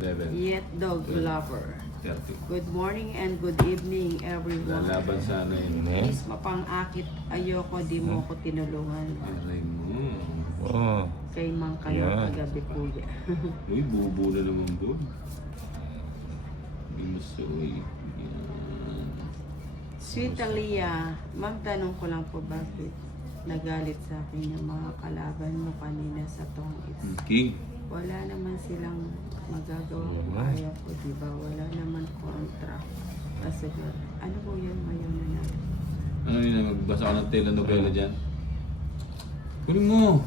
Yet dog lover. 30. Good morning and good evening everyone. Lalaban sana yun. Please mapang-akit. Ayoko, di mo ako tinulungan. Aray mo. Oo. Kay Mang kayo Yan. kagabi kuya. Uy, bubo na naman doon. Hindi mo suwi. Yan. Sweet Aliyah, ma'am, tanong ko lang po bakit nagalit sa akin yung mga kalaban mo kanina sa Tongits. King. Wala naman silang magagawa kung ayaw ko, di ba? Wala naman kontra. Kasi ano po yan ngayon na natin? Ano yun, magbasa ka ng telenovela dyan? Kunin mo.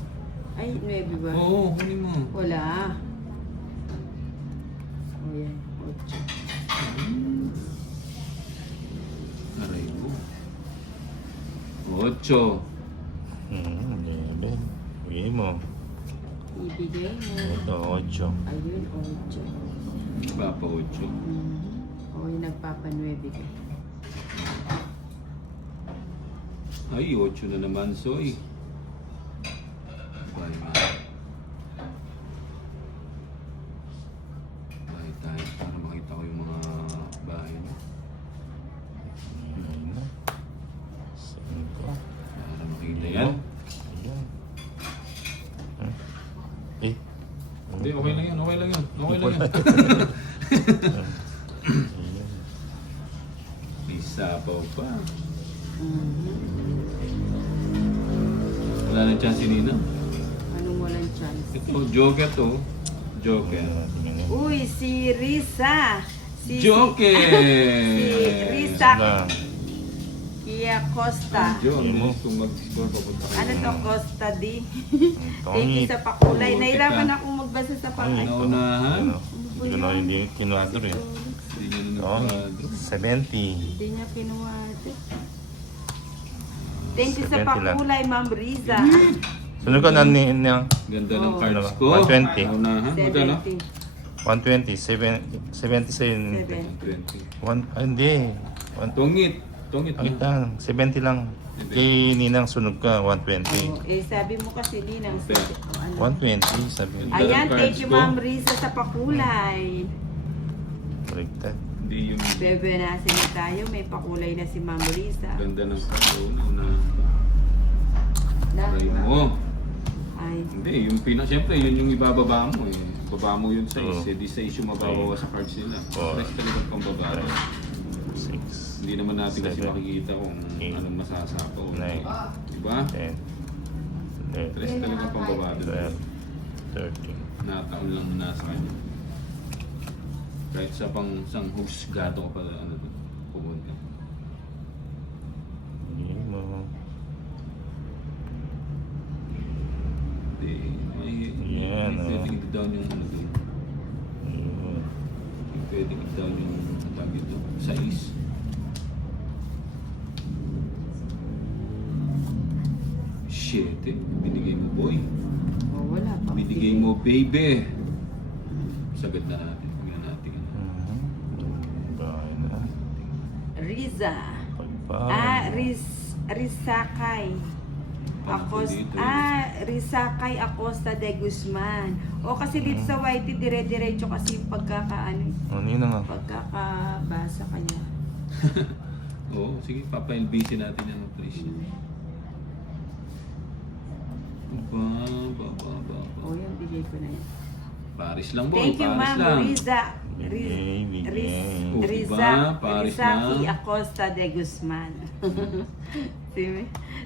Ay, 9 ba? Oo, kunin mo. Wala. O yan, 8. Aray mo. 8. Level. Bigay mo. Ibigay mo. Ito, 8. Ayun, 8. Papa 8. O yung nagpapa-9 ka. Ay, 8 na naman, Soy. Bye, ma. Bye tayo para makita ko yung mga bahay mo. Ayun na. 5. Para makita yan. Ayan. Eh. Hindi, okay lang yan, okay lang yan. Okay lang yan. Ayan. Isapaw pa. Mhm. Wala na chance si Nina. Anong walang chance? Ito, Joker to. Joker. Tingnan niyo. Uy, si Risa. Joker! Si Risa Lang. Kia Costa. John, Hindi mo. kung mag-score papunta kayo. Ano to, Costa D? Thank you Tongit. sa pakulay. Oh, Nahirapan teka. akong magbasa sa Ay, pakulay. Naunahan? Ano? Hindi ko na hindi kinuador eh. Hindi nyo na Oh, nagkwadro. 70. Hindi niya kinuha ito. Thank you sa 70 lang. pakulay, Ma'am Riza. Sunod ko na niya. Ganda ng Oh. cards Ano, ko. 120. Naunahan, magkano? 70. 120. 77. 120. Hindi. Tungit. Tungit Ang mo. itang 70 lang. Kay Ninang sunod ka, 120. Oh, sabi mo kasi Ninang. Okay. Ano? 120, sabi ko. Ayan, Cards thank you ko. Ma'am Riza sa pakulay. Baliktad. Hindi yung Bebe na sila tayo, may pakulay na si Ma'am Riza. ganda ng cards. Naunahan. Na, Try mo. ay, Hindi, yung siyempre yun yung ibababa mo eh. Baba mo yun sa Oo. is, di sa is yung mababawa sa cards nila. Oo. Press talagang pambaba. 6, Hindi naman natin kasi 7, makikita kung 8, anong masasapaw. 9, Diba? 10, 11, Press talagang pambaba doon. 12, 13. Nataon lang na nasa kanya. Kahit sa pang isang husgado ko pa ano doon. Pumunta. Hindi mo. Hindi, Yan, may oh. pwedeng i-down yung ano doon. Ayun. May pwedeng i-down yung tag ito. Size. Shit eh. Binigay mo boy. oh, wala pa. Binigay mo baby. Sagad na natin. Tingnan natin. Bahay na. Riza. Pagpahal. Risakay. Risakay Acosta de Guzman. O kasi dito sa Whitey, dire-diretso kasi yung pagkakaano, Ano yun na nga? pagkakabasa kanya. Oo, sige. Papa-LBC natin yan. Please. Ba. O yan, bigay ko na yan. Paris lang boy. Thank you, Paris Ma'am lang. Riza. Bigay. Oh, diba? Paris Risaki na. Acosta de Guzman.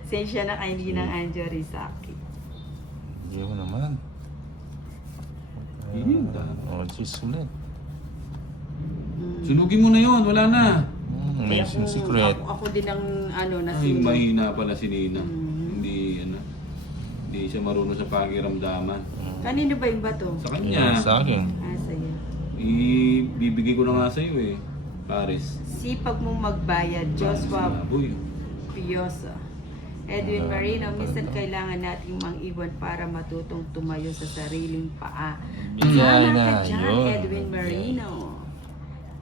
Sensya na kay Ninang Anjo Risaki. Hindi mo naman. Yun, Oh, susulit. Sunugin mo na yun. Wala na. May secret. Ako din ang ano, Ay, nasunod. mahina pala si Nina. Mhm. Hindi siya marunong sa pakiramdaman. Kanino ba yung bato? Sa Yan kanya. sa akin. Sa'yo. Ibibigay ko na nga sa'yo eh. Paris. Sipag mong magbayad, Joshua Boy. Pioso. Edwin Marino, minsan kailangan nating mang-iwan para matutong tumayo sa sariling paa. Bigay Tama na, ka dyan, yun. Edwin Marino.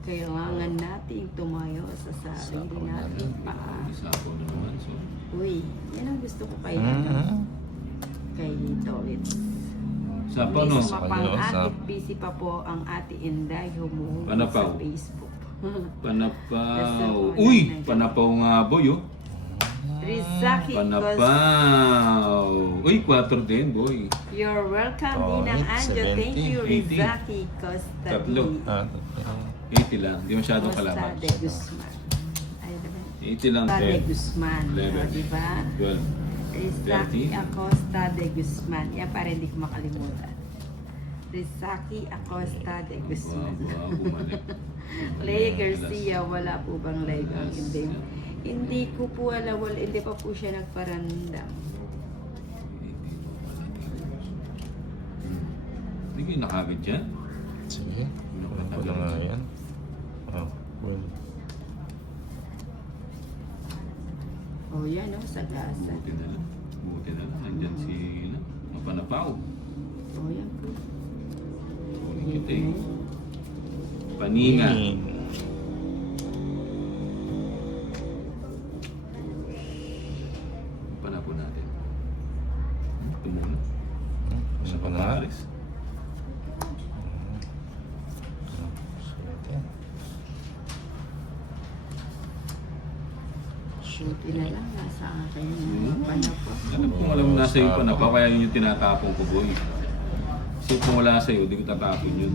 Kailangan nating tumayo sa sarili nating paa. Isa ko na naman. So, Uy, yan ang gusto ko kay Mhm. kay Tolitz. Sa paano? Mismo pang Sa- akit, busy pa po ang ate Inday humuhugod Panapaw. sa Facebook. Panapaw. Uy! Panapaw nga boy oh. Rizaki Cos, Panapaw. Uy, 4 din boy. you're welcome Oh, Ninang Anjo. Thank you 70. Rizaki Costa Tatlo. Ah, 80 lang. Di masyadong Costa kalaban. de Guzman. Ay, diba? 80 lang. Costa de 10. Guzman. 11. O, diba? 12. Rizaki 30. Acosta de Guzman. Yan para hindi ko makalimutan. Rizaki Acosta de Guzman. Bumalik. Leia Garcia, wala po bang live ang hindi? Hindi ko po alam, hindi pa po siya nagparandam. Hindi kayo nakagad dyan? sige. Ano na nga yan? Oh, well. Oh, yan o, sagasa. Buti na lang. Buti na lang. Nandyan si Panapaw. Oh, yan po. Kunin kita eh. Paninga. Panapo natin. Ito muna. Sa Ano na nga? Paris. Buti na lang, nasa akin yung panapa. Alam kung alam mo nasa iyo Panapaw, kaya yun yung tinatapong ko boy. Kasi kung wala sa iyo, di ko tatapon yun.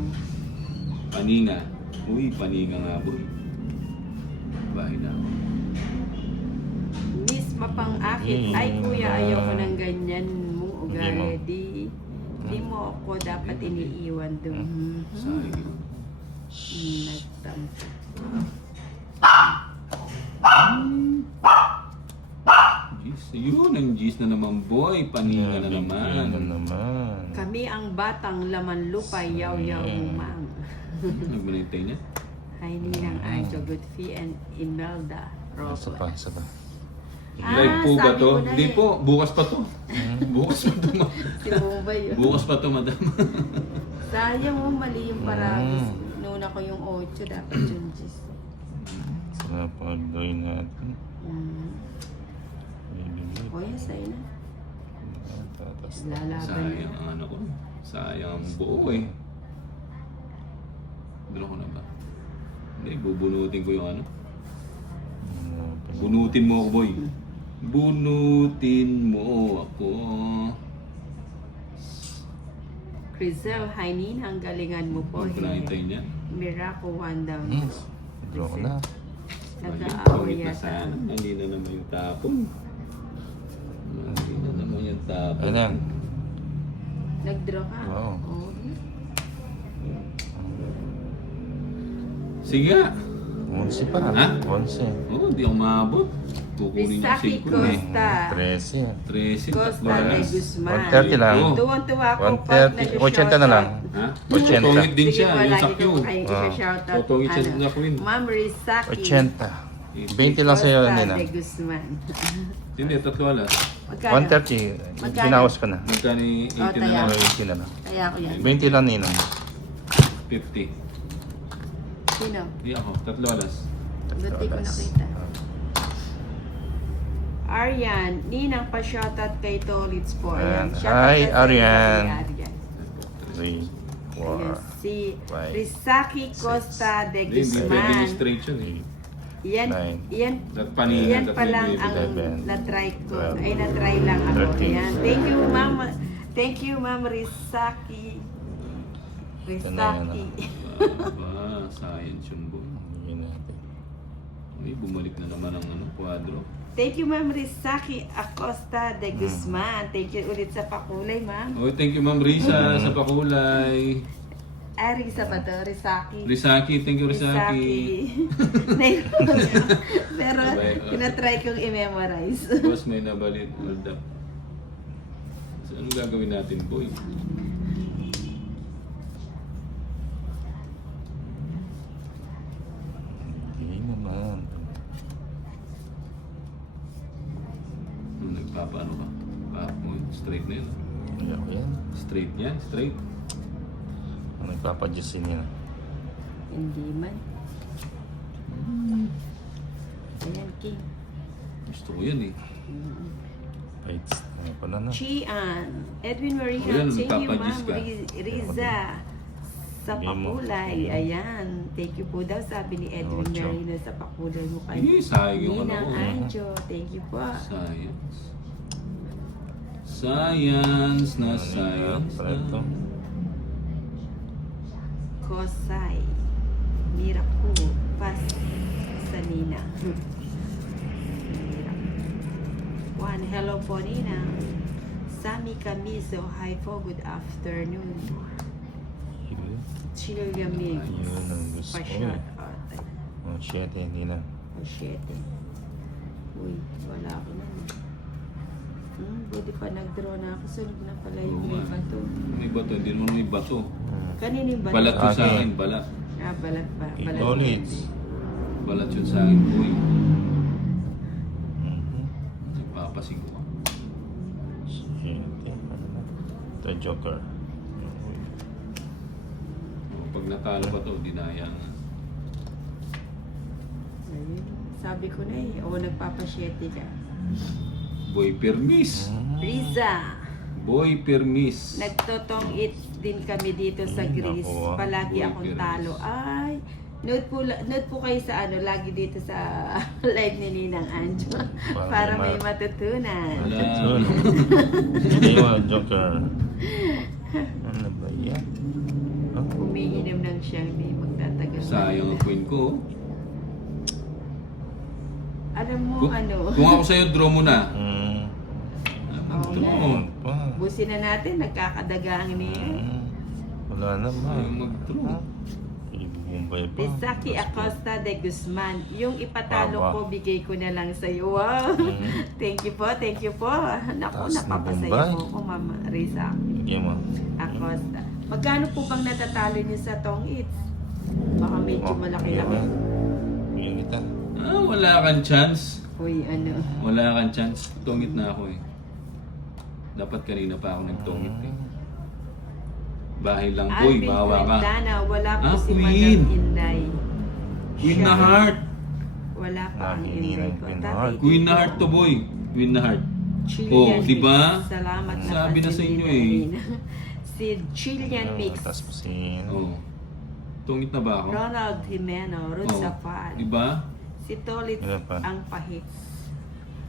Paninga. Uy, paninga nga boy. Bahay na ako. Miss Mapang-akit, ay kuya, ayoko ng ganyan mo ugali. Di mo ako dapat iniiwan doon. Sayang. Nagtampo. Jeez, yun ang jeez na naman boy. Paninga na Ano naman. naman? Kami ang batang laman lupa, yaw-yaw humang. Nagmanintay niya. Hi, Ninang Anjo, Godfrey and Imelda Isa pa, Robert. isa pa. Live po ba sabi to? ko na Hindi eh. po, bukas pa to. Bukas pa to, Si Mubay yun. bukas pa to, madam. Sayang mo, mali yung paragos. Nuna ko yung 8, dapat yung 10. Sila pag-doy natin. O yan, sa'yo na. Tatas. Lalaban Sayang na. ang ano ko. Sayang ang buo eh. Doon ko na ba? Hindi, bubunutin ko yung ano. Bunutin mo ako, boy. Bunutin mo ako. Crizel, hi Ninang, galingan mo po. Huwag pinakintay niya. Miracle one down. Draw ko na. Nag-aaway Pangit na yata. sana. Mali na naman yung tapon. Mali na naman yung tapon. Ayun lang. Nag-draw ka? Oo. Oo. Sige nga. 11 pa. Ha? 11. Oo, di ako maabot. Kukunin yung Rizaki 5 eh. Costa. 13. 13, Costa de Guzman. 130 lang. Tuwan-tuwa ako 130, 80 na lang. Ha? 80. Tongit din Sige, siya, yung lagi sa ko Q. kayo isa-shoutout. Totongit siya din sa Queen. Ma'am Rizaki. 80. 20 lang sa'yo, Costa Nina. de Guzman. Hindi, tatlo alas. Magkano? 130. Magkano? Binawas ko na. Magkano yung 80 na tayo. lang? 80 na lang. Kaya ako yan. 20 lang, Nina. 50. Sino? Di ako, tatlo alas. Buti ko nakita. Aryan, Ninang pa-shoutout kay Tolits po. Ayan. Ayan. Shoutout Hi, ka sa Aryan. kay Aryan. 3, Ayan, 4, si five, Rizaki Costa de Hindi, hindi pwede Guzman. straight yun eh. Yan, Nine. yan, That paninga, yan that pa lang baby. ang 11, na-try ko. 12, Ay, na-try lang ako. 13. Ayan. Thank you, Ma'am. Thank you, Ma'am Rizaki. Rizaki. Aba, science yun boy. Hindi natin. Ay, bumalik na naman ang ano, kwadro. Thank you, Ma'am Rizaki Acosta de Guzman. Thank you ulit sa pakulay, Ma'am. Oh, thank you Ma'am Risa sa pakulay. Ah, Risa ba to? Rizaki. Rizaki, thank you Rizaki. Pero, tinatry kong i-memorize. Boss, may nabalit. Hold up. So, anong gagawin natin, boy? Hindi naman. Nagpapaano ka? Mo straight na yun. Hindi ako yan. Straight yan, straight. Nagpapadjusin niya. Hindi man. Ayan, King. Gusto ko yan eh. Bites. Ano pala na? Chian, Edwin Marina, Ayan, thank you magpapagis ma'am. ka. Riza, sa Sabi mo. Pakulay, ayan. Thank you po daw, sabi ni Edwin Ocho. Marina sa Pakulay mo kay Eh, sayang yung ano Ninang ko. Anjo. Thank you po. Science. Science na Ano science pala ito? na. Kosay, Miraku, Pas, Sanina. Juan, hello po Nina. Sami Camiso, hi po, good afternoon. Yun. Chilya Mix. Ayun ang gusto ko Pa-shot. eh. Oh, shit, hindi na. Pa-shete. Uy, wala ako na. Buti pa nag-draw na ako. Sunod na pala yung may bato. May bato, hindi naman may bato. Kanino yung bato? Balat yun sa Okay. akin, balat. Ah, balat pa. Balat. Knowledge. Balat yun sa akin, boy. Mhm. Nagpapasig ko. Shit, ano na? Ito, Joker. Pag natalo pa to, dinaya nga. Ayun. Sabi ko na eh. O, nagpapasyete ka. Boy Permis. Riza. Boy Permis. Nagtotong it din kami dito sa Ay, Greece. naku, ah. Palagi Boy, akong Permis. talo. Ay, note po kayo sa ano, lagi dito sa live ni Ninang Anjo. Para may matutunan. Wala. Yun. Hindi mo, Joker. Ano ba yan? Oh, Umiinom ng Xiaomi, magtatagal. Sayang ang queen ko. Alam mo, Kung, ano, kung ako sa'yo, draw mo na. Oo Draw nga. mo. Pa. busin na natin, nagkakadagang niya. Wala Ayaw naman. mag-draw. Ibumbay pa. Rizaki Acosta de Guzman, yung ipatalo Aba. ko, bigay ko na lang sa iyo. Wow! Mhm. Thank you po, thank you po. Naku, Taas na napapasaya Bombay. po ko, Mama Rizaki Sige mo. Acosta. Magkano po bang natatalo niyo sa Tong Eats? Baka medyo malaki-laki. Bigyan kita. Wala kang chance. Uy, ano. Wala kang chance. Tungit na ako eh. Dapat kanina pa ako nagtungit eh. Bahay lang boy, Alvin bawa ka. Quintana, wala po Ah, si Queen. Madam Inday. Queen na Siya- heart. Wala pa ang Hindi Inday lang ko. Queen na Tatay heart. Queen na Tito. heart to boy. Queen na heart. Chilean Oh, di ba? Mix. Salamat na Sabi na sa inyo eh. Si Chilean Mix. Tapos po si... Oh. Tungit na ba ako? Ronald Jimeno, Ruth Oh. Safad. Di ba? Si Tolit Ilan pa? ang pahit.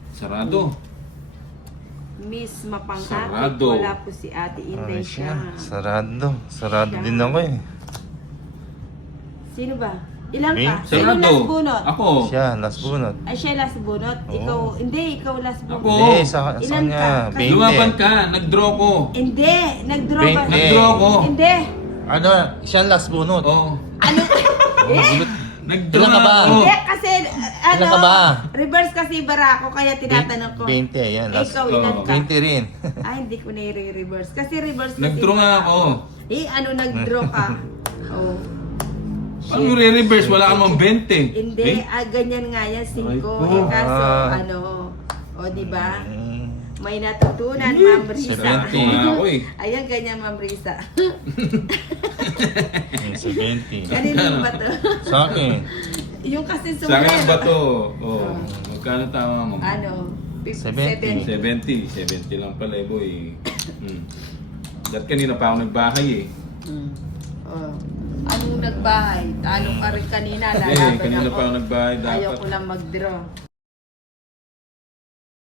Sarado. Miss Mapangakit, Sarado. wala po si Ate Inday Ay, siya. Sarado. Sarado Siya. din ako eh. Sino ba? Ilan Me? ka? Sino Sarado. last bunot? Ako. Siya, last bunot. Ay, siya last bunot? Oo. Ikaw, hindi, ikaw last bunot. Ako. Hindi, sa Ilan kanya. ka? 20. Lumaban ka. Nag-draw ko. Hindi, nag-draw ka. 20. Nag-draw ko. Hindi. Ano? Siya last bunot. Oh. Ano? Nag-draw Ilan ka ba? ako. Hindi, kasi, ano, Ilan ka ba? reverse kasi Barako, kaya tinatanong ko. 20, ayan. Last. Ikaw, ilan Oh. ka? 20 rin. Ay, hindi ko na i-reverse. Kasi reverse kasi Nag-draw nga ako. Eh, ano nag-draw ka? Oh. Paano yung re-reverse? Wala ka mong 20. Hindi, Eh? ganyan nga yan, 5. Ay, po. Eh, kaso, Ah. ano, o, di ba? Mm. May natutunan, Ma'am Risa. 70 nga ako eh. Ayan, ganyan, Ma'am Risa. 70. Kanino ba to? Sa akin. Yung kasi Sa akin ba sombrero. to? Oh. Magkano tama mo? Ano? 70. 70. 70 lang pala eh, boy. Dahil kanina pa ako nagbahay eh. Oh. Anong nagbahay? Talo ka rin kanina, Eh, lalaban kanina ako. pa ako nagbahay Ayaw dapat. ko lang mag-draw.